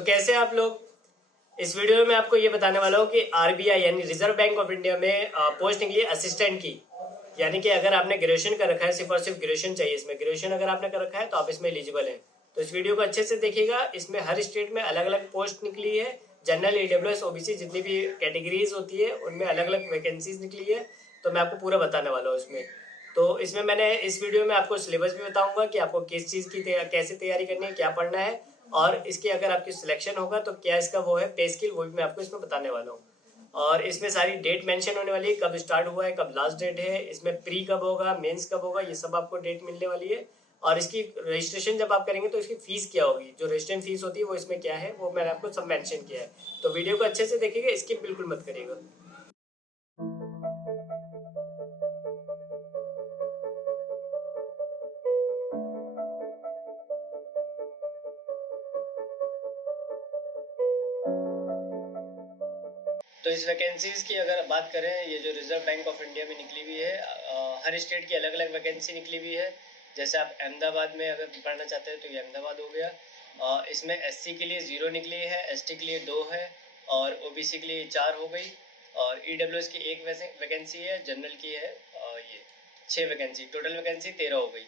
तो कैसे आप लोग, इस वीडियो में आपको ये बताने वाला हूँ कि आरबीआई यानी रिजर्व बैंक ऑफ इंडिया में पोस्ट निकली असिस्टेंट की। यानी कि अगर आपने ग्रेजुएशन कर रखा है, सिर्फ और सिर्फ ग्रेजुएशन चाहिए इसमें, ग्रेजुएशन अगर आपने कर रखा है तो आप इसमें एलिजिबल हैं। तो इस वीडियो को अच्छे से देखिएगा। इसमें हर स्टेट में अलग अलग पोस्ट निकली है। जनरल, ईडब्ल्यूएस, ओबीसी जितनी भी कैटेगरीज होती है उनमें अलग अलग वैकेंसीज निकली है। तो मैं आपको पूरा बताने वाला हूँ इसमें। तो इसमें मैंने इस वीडियो में आपको सिलेबस भी बताऊंगा कि आपको किस चीज़ की कैसे तैयारी करनी है, क्या पढ़ना है, और इसके अगर आपकी सिलेक्शन होगा तो क्या इसका वो है पे स्किल, वो भी मैं आपको इसमें बताने वाला हूँ। और इसमें सारी डेट मेंशन होने वाली है, कब स्टार्ट हुआ है, कब लास्ट डेट है, इसमें प्री कब होगा, मेंस कब होगा, ये सब आपको डेट मिलने वाली है। और इसकी रजिस्ट्रेशन जब आप करेंगे तो इसकी फीस क्या होगी, जो रजिस्ट्रेशन फीस होती है वो इसमें क्या है, वो मैंने आपको सब मेंशन किया है। तो वीडियो को अच्छे से देखिएगा, स्किप बिल्कुल मत करिएगा। तो इस वैकेंसीज की अगर बात करें, ये जो रिजर्व बैंक ऑफ इंडिया में निकली हुई है, हर स्टेट की अलग अलग वैकेंसी निकली हुई है। जैसे आप अहमदाबाद में अगर पढ़ना चाहते हैं तो ये अहमदाबाद हो गया। इसमें एससी के लिए 0 निकली है, एसटी के लिए 2 है, और ओबीसी के लिए 4 हो गई, और ईडब्ल्यूएस की 1 वैकेंसी है, जनरल की है ये 6 वैकेंसी, टोटल वैकेंसी 13 हो गई।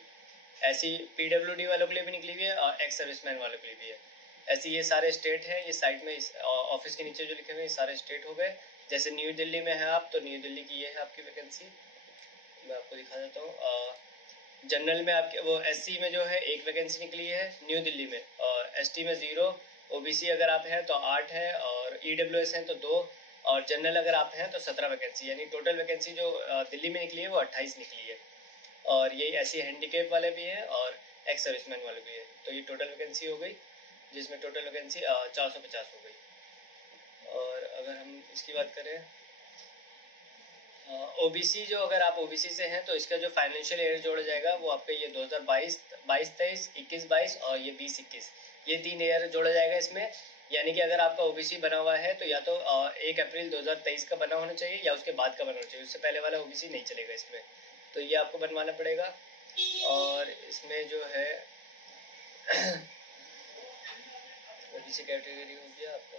ऐसी पीडब्ल्यूडी वालों के लिए भी निकली हुई है और एक्स सर्विसमैन वालों के लिए भी है। ऐसे ये सारे स्टेट हैं, ये साइड में इस ऑफिस के नीचे जो लिखे हुए हैं ये सारे स्टेट हो गए। जैसे न्यू दिल्ली में है आप, तो न्यू दिल्ली की ये है आपकी वैकेंसी, मैं आपको दिखा देता हूँ। जनरल में आपके वो एससी में जो है 1 वैकेंसी निकली है न्यू दिल्ली में, और एसटी में 0, ओबीसी अगर आप हैं तो 8 है, और ईडब्ल्यूएस हैं तो 2, और जनरल अगर आप हैं तो 17 वैकेंसी, यानी टोटल वैकेंसी जो दिल्ली में निकली है वो 28 निकली है। और यही ऐसी हैंडीकेप वाले भी हैं और एक्स सर्विसमैन वाले भी हैं। तो ये टोटल वैकेंसी हो गई, जिसमें टोटल वैकेंसी 450 हो गई। और अगर हम इसकी बात करें ओबीसी, जो अगर आप ओबीसी से हैं तो इसका जो फाइनेंशियल ईयर जोड़ा जाएगा वो आपका ये 2022, 22-23, 21-22 और ये 20-21, ये 3 ईयर जोड़ा जाएगा इसमें। यानी कि अगर आपका ओबीसी बना हुआ है तो या तो 1 अप्रैल 2023 का बना होना चाहिए या उसके बाद का बना होना चाहिए, उससे पहले वाला ओबीसी नहीं चलेगा इसमें। तो ये आपको बनवाना पड़ेगा। और इसमें जो है ओबीसी कैटेगरी हो गया आपका।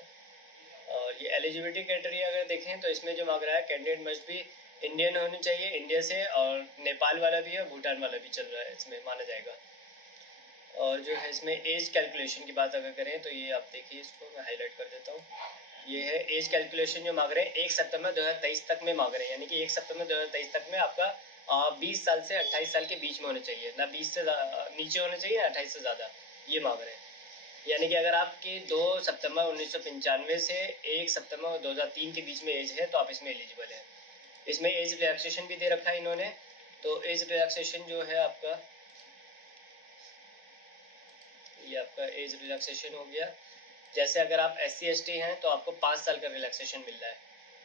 और ये एलिजिबिलिटी क्राइटेरिया अगर देखें तो इसमें जो मांग रहा है, कैंडिडेट मस्ट भी इंडियन होनी चाहिए, इंडिया से, और नेपाल वाला भी है, भूटान वाला भी चल रहा है इसमें माना जाएगा। और जो है इसमें एज कैलकुलेशन की बात अगर करें तो ये आप देखिए, इसको मैं हाईलाइट कर देता हूँ। ये है एज कैलकुलेशन जो मांग रहे हैं 1 सितंबर 2023 तक में मांग रहे हैं, यानी कि 1 सितंबर 2023 तक में आपका 20 साल से 28 साल के बीच में होना चाहिए, ना 20 से नीचे होना चाहिए, ना 28 से ज़्यादा, ये मांग रहे हैं। यानी कि अगर आपकी 2 सितंबर 1995 से 1 सितंबर 2003 के बीच में एज है तो आप इसमें एलिजिबल है। इसमें एज रिलैक्सेशन भी दे रखा है इन्होंने। तो एज रिलैक्सेशन जो है आपका, ये आपका एज रिलैक्सेशन हो गया। जैसे अगर आप SC/ST हैं तो आपको 5 साल का रिलैक्सेशन मिल रहा है,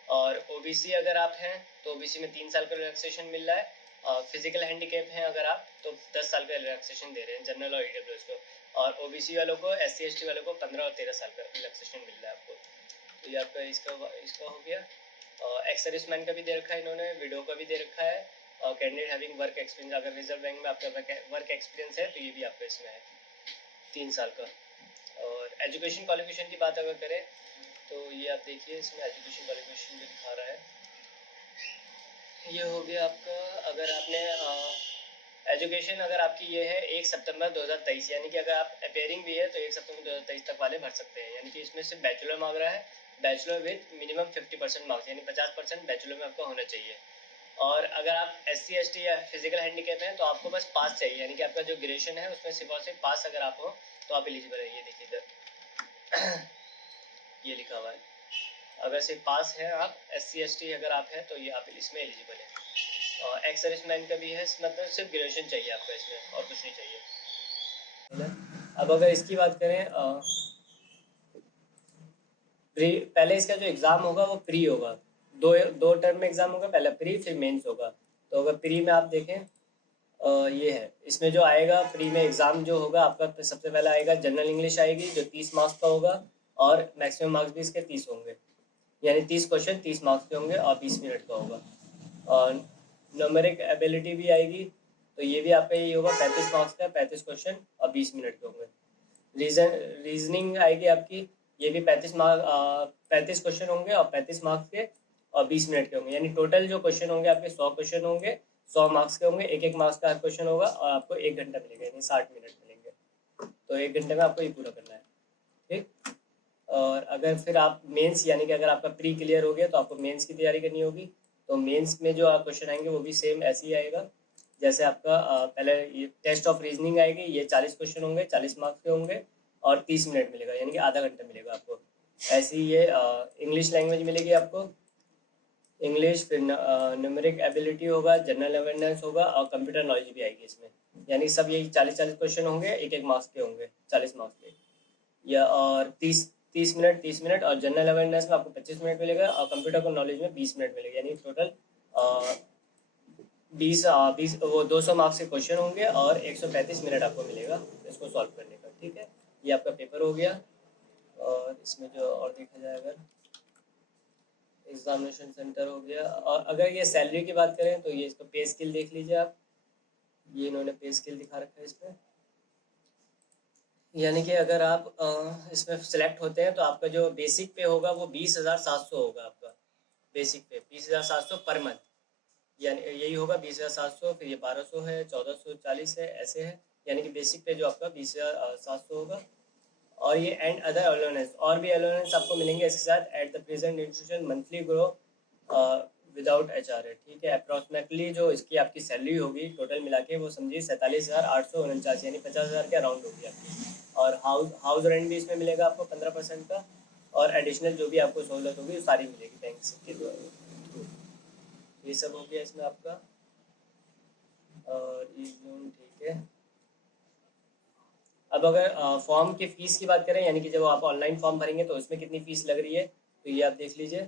और OBC अगर आप हैं तो OBC में 3 साल का रिलैक्सेशन मिल रहा है, और फिजिकल हैंडीकैप हैं अगर आप तो 10 साल का रिलैक्सेशन दे रहे हैं जनरल और ईडब्ल्यूएस को, और OBC वालों को, SC/ST वालों को 15 और 13 साल का रिलैक्सेशन मिल रहा है आपको। तो ये आपका इसका हो गया। एक्स सर्विसमैन का भी दे रखा है इन्होंने, विडो का भी दे रखा है, और कैंडिडेट हैविंग वर्क एक्सपीरियंस, अगर रिजर्व बैंक में आपका वर्क एक्सपीरियंस है तो ये भी आपका इसमें है 3 साल का। और एजुकेशन क्वालिफिकेशन की बात अगर करें तो ये आप देखिए, इसमें एजुकेशन क्वालिफिकेशन जो दिखा रहा है ये हो गया आपका। अगर आपने एजुकेशन अगर आपकी ये है 1 सितंबर 2023, यानी कि अगर आप अपेयरिंग भी है तो 1 सितंबर 2023 तक वाले भर सकते हैं। यानी कि इसमें सिर्फ बैचलर मांग रहा है, बैचलर विद मिनिमम 50% मार्क्स, यानी 50% बैचलर में आपका होना चाहिए। और अगर आप SC/ST या फिजिकल हैंडीकैप हैं तो आपको बस पास चाहिए, यानी कि आपका जो ग्रेजुएशन है उसमें सिर्फ और सिर्फ पास अगर आप हो तो आप एलिजिबल है। ये देखिए इधर ये लिखा हुआ है, अगर सिर्फ पास है आप, SC/ST अगर आप हैं तो ये आप इसमें एलिजिबल है। और एक्स सर्विसमैन का भी है, मतलब सिर्फ ग्रेजुएशन चाहिए आपका इसमें, और कुछ नहीं चाहिए। अब अगर इसकी बात करें, पहले इसका जो एग्ज़ाम होगा वो प्री होगा, दो टर्म में एग्ज़ाम होगा, पहला प्री फिर मेंस होगा। तो अगर प्री में आप देखें ये है, इसमें जो आएगा प्री में एग्ज़ाम जो होगा आपका, तो सबसे पहला आएगा जनरल इंग्लिश आएगी जो 30 मार्क्स का होगा, और मैक्सिमम मार्क्स भी इसके 30 होंगे, यानी 30 क्वेश्चन 30 मार्क्स के होंगे और 20 मिनट का होगा। और न्यूमेरिक एबिलिटी भी आएगी, तो ये भी आपका यही होगा, 35 मार्क्स का, 35 क्वेश्चन और 20 मिनट के होंगे। रीजनिंग आएगी आपकी ये भी 35 क्वेश्चन होंगे और 35 मार्क्स के और 20 मिनट के होंगे, यानी टोटल जो क्वेश्चन होंगे आपके 100 क्वेश्चन होंगे, 100 मार्क्स के होंगे, एक मार्क्स का हर क्वेश्चन होगा और आपको 1 घंटा मिलेगा, यानी 60 मिनट मिलेंगे। तो 1 घंटे में आपको ये पूरा करना है, ठीक। और अगर फिर आप मेंस, यानी कि अगर आपका प्री क्लियर हो गया तो आपको मेंस की तैयारी करनी होगी। तो मेंस में जो क्वेश्चन आएंगे वो भी सेम ऐसे ही आएगा जैसे आपका पहले ये टेस्ट ऑफ रीजनिंग आएगी, ये 40 क्वेश्चन होंगे, 40 मार्क्स के होंगे और 30 मिनट मिलेगा, यानी कि आधा घंटा मिलेगा आपको। ऐसे ही ये इंग्लिश लैंग्वेज मिलेगी आपको, इंग्लिश, फिर न्यूमेरिक एबिलिटी होगा, जनरल अवेयरनेस होगा और कंप्यूटर नॉलेज भी आएगी इसमें, यानी सब यही 40 क्वेश्चन होंगे, एक मार्क्स के होंगे, 40 मार्क्स के, या और 30 मिनट और जनरल अवेयरनेस में आपको 25 मिनट मिलेगा और कंप्यूटर को नॉलेज में 20 मिनट मिलेगा, यानी टोटल 20 वो 200 मार्क्स के क्वेश्चन होंगे और 135 मिनट आपको मिलेगा इसको सॉल्व करने का, ठीक है। ये आपका पेपर हो गया। और इसमें जो और देखा जाए, अगर एग्जामिनेशन सेंटर हो गया, और अगर ये सैलरी की बात करें तो ये इसको पे स्केल देख लीजिए आप, ये इन्होंने पे स्केल दिखा रखा है इसमें, यानी कि अगर आप इसमें सेलेक्ट होते हैं तो आपका जो बेसिक पे होगा वो 20,700 होगा आपका, बेसिक पे 20,700 पर मंथ, यानी यही होगा 20,700, फिर ये 1200 है, 1440 है, ऐसे है, यानी कि बेसिक पे जो आपका 20,700 होगा। और ये एंड अदर अलोनेंस, और भी अलोनेंस आपको मिलेंगे इसके साथ, at the present institution monthly grow without HR है, ठीक है। अप्रॉक्सीमेटली जो इसकी आपकी सैलरी होगी टोटल मिला के वो समझिए 47,849, यानी 50,000 के अराउंड होगी आपकी। और हाउस रेंट भी इसमें मिलेगा आपको 15% का, और एडिशनल जो भी आपको सहूलत होगी वो सारी मिलेगी बैंक के द्वारा। ये सब हो गया इसमें आपका, और ये ठीक है। अब अगर फॉर्म की फ़ीस की बात करें, यानी कि जब आप ऑनलाइन फॉर्म भरेंगे तो उसमें कितनी फ़ीस लग रही है, तो ये आप देख लीजिए।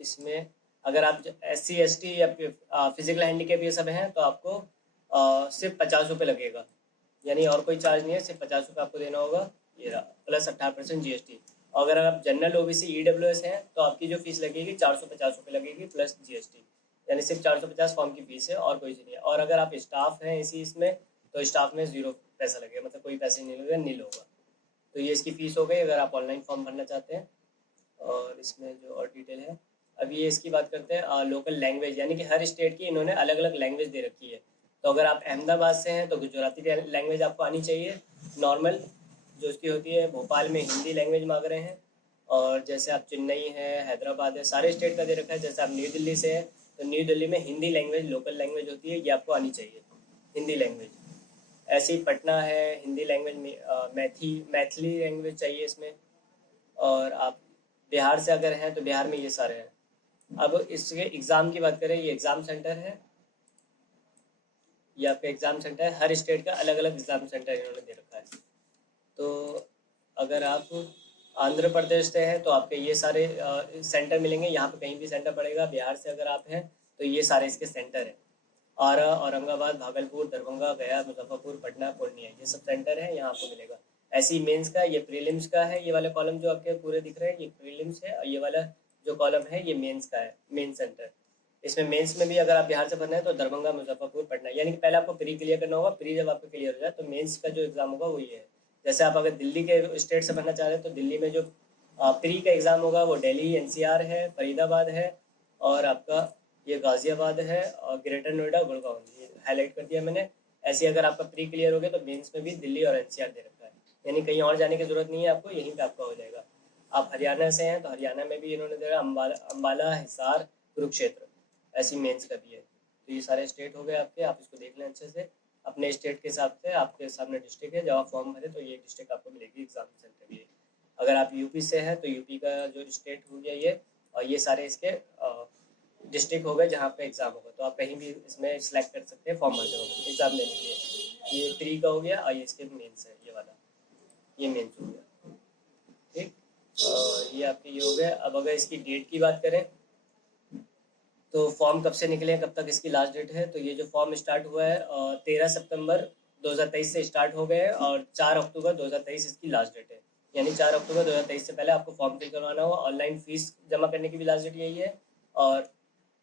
इसमें अगर आप SC ST या फिजिकल हैंडीकैप ये सब हैं तो आपको सिर्फ 50 रुपये लगेगा, यानी और कोई चार्ज नहीं है, सिर्फ 50 रुपये आपको देना होगा, ये रहा, प्लस 18% GST। और अगर आप जनरल OBC EWS हैं तो आपकी जो फीस लगेगी 450 रुपये लगेगी प्लस GST, यानी सिर्फ 450 फॉर्म की फीस है और कोई नहीं है। और अगर आप स्टाफ हैं इसी इसमें तो स्टाफ में 0 पैसा लगेगा, मतलब कोई पैसे नहीं लगेगा, नील होगा। तो ये इसकी फ़ीस हो गई अगर आप ऑनलाइन फॉर्म भरना चाहते हैं। और इसमें जो और डिटेल है, अभी ये इसकी बात करते हैं लोकल लैंग्वेज, यानी कि हर स्टेट की इन्होंने अलग अलग लैंग्वेज दे रखी है। तो अगर आप अहमदाबाद से हैं तो गुजराती लैंग्वेज आपको आनी चाहिए नॉर्मल जो उसकी होती है। भोपाल में हिंदी लैंग्वेज मांग रहे हैं, और जैसे आप चेन्नई है, हैदराबाद है, सारे स्टेट का दे रखा है। जैसे आप न्यू दिल्ली से हैं तो न्यू दिल्ली में हिंदी लैंग्वेज लोकल लैंग्वेज होती है, ये आपको आनी चाहिए, हिंदी लैंग्वेज। ऐसे ही पटना है, हिंदी लैंग्वेज में मैथिली लैंग्वेज चाहिए इसमें। और आप बिहार से अगर हैं तो बिहार में ये सारे हैं। अब इसके एग्ज़ाम की बात करें, ये एग्ज़ाम सेंटर है, ये आपका एग्ज़ाम सेंटर है, हर स्टेट का अलग अलग एग्ज़ाम सेंटर इन्होंने दे रखा है। तो अगर आप आंध्र प्रदेश से हैं तो आपके ये सारे सेंटर मिलेंगे, यहाँ पे कहीं भी सेंटर पड़ेगा। बिहार से अगर आप हैं तो ये सारे इसके सेंटर हैं, आरा, औरंगाबाद, भागलपुर, दरभंगा, गया, मुजफ्फरपुर, पटना, पूर्णिया, ये सब सेंटर है, यहाँ आपको मिलेगा। ऐसी मेंस का, ये प्रीलिम्स का है, ये वाले कॉलम जो आपके पूरे दिख रहे हैं ये प्रीलिम्स है, और ये वाला जो कॉलम है ये मेंस का है, मेन सेंटर। इसमें मेंस में भी अगर आप बिहार से भरना है तो दरभंगा, मुजफ्फरपुर, पटना, यानी कि पहले आपको प्री क्लियर करना होगा। प्री जब आपको क्लियर हो जाए तो मेंस का जो एग्ज़ाम होगा वो ये है। जैसे आप अगर दिल्ली के स्टेट से भरना चाह रहे हैं तो दिल्ली में जो प्री का एग्ज़ाम होगा वो दिल्ली NCR है, फरीदाबाद है, और आपका ये गाज़ियाबाद है, और ग्रेटर नोएडा, गुड़गांव, ये हाईलाइट कर दिया मैंने। ऐसे अगर आपका प्री क्लियर हो गया तो मेंस में भी दिल्ली और NCR दे रखा है, यानी कहीं और जाने की ज़रूरत नहीं है आपको, यहीं पे आपका हो जाएगा। आप हरियाणा से हैं तो हरियाणा में भी इन्होंने दे रहा, अम्बाला, हिसार, कुरुक्षेत्र, ऐसी मेंस का भी है। तो ये सारे स्टेट हो गए आपके, आप इसको देख लें अच्छे से अपने स्टेट के हिसाब से। आपके सामने डिस्ट्रिक्ट है, जब आप फॉर्म भरे तो ये डिस्ट्रिक्ट आपको मिलेगी एग्जाम सेंटर ये। अगर आप यूपी से हैं तो यूपी का जो स्टेट हो गया ये, और ये सारे इसके डिस्ट्रिक्ट हो गए जहाँ पे एग्ज़ाम होगा। तो आप कहीं भी इसमें सेलेक्ट कर सकते हैं फॉर्म भरते वक्त एग्ज़ाम देने के लिए। ये प्री का हो गया, और ये इसके मेंस है, ये वाला, ये मेंस हो गया, ठीक। ये आपके ये हो गया। अब अगर इसकी डेट की बात करें तो फॉर्म कब से निकले, कब तक इसकी लास्ट डेट है, तो ये जो फॉर्म स्टार्ट हुआ है 13 सितंबर 2023 से स्टार्ट हो गए हैं, और 4 अक्टूबर 2023 इसकी लास्ट डेट है। यानी 4 अक्टूबर 2023 से पहले आपको फॉर्म फिल करवाना होगा। ऑनलाइन फीस जमा करने की भी लास्ट डेट यही है, और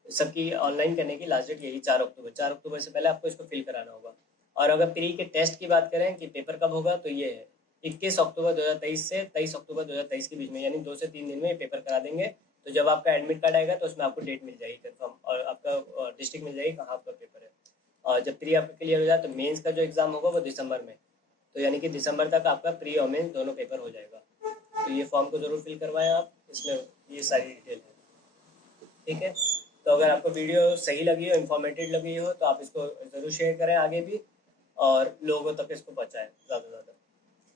सबकी ऑनलाइन करने की लास्ट डेट यही 4 अक्टूबर से पहले आपको इसको फिल कराना होगा। और अगर प्री के टेस्ट की बात करें कि पेपर कब होगा, तो ये है 21 अक्टूबर 2023 से 23 अक्टूबर 2023 के बीच में, यानी 2 से 3 दिन में ये पेपर करा देंगे। तो जब आपका एडमिट कार्ड आएगा तो उसमें आपको डेट मिल जाएगी कंफर्म, और आपका डिस्ट्रिक्ट मिल जाएगी कहाँ आपका पेपर है। और जब प्री आपका क्लियर हो जाए तो मेंस का जो एग्ज़ाम होगा वो दिसंबर में, तो यानी कि दिसंबर तक आपका प्री और मेंस दोनों पेपर हो जाएगा। तो ये फॉर्म को ज़रूर फिल करवाएं आप, इसमें ये सारी डिटेल है। ठीक है, तो अगर आपको वीडियो सही लगी हो, इन्फॉर्मेटिव लगी हो, तो आप इसको ज़रूर शेयर करें आगे भी, और लोगों तक इसको पहुँचाएँ ज़्यादा से ज़्यादा।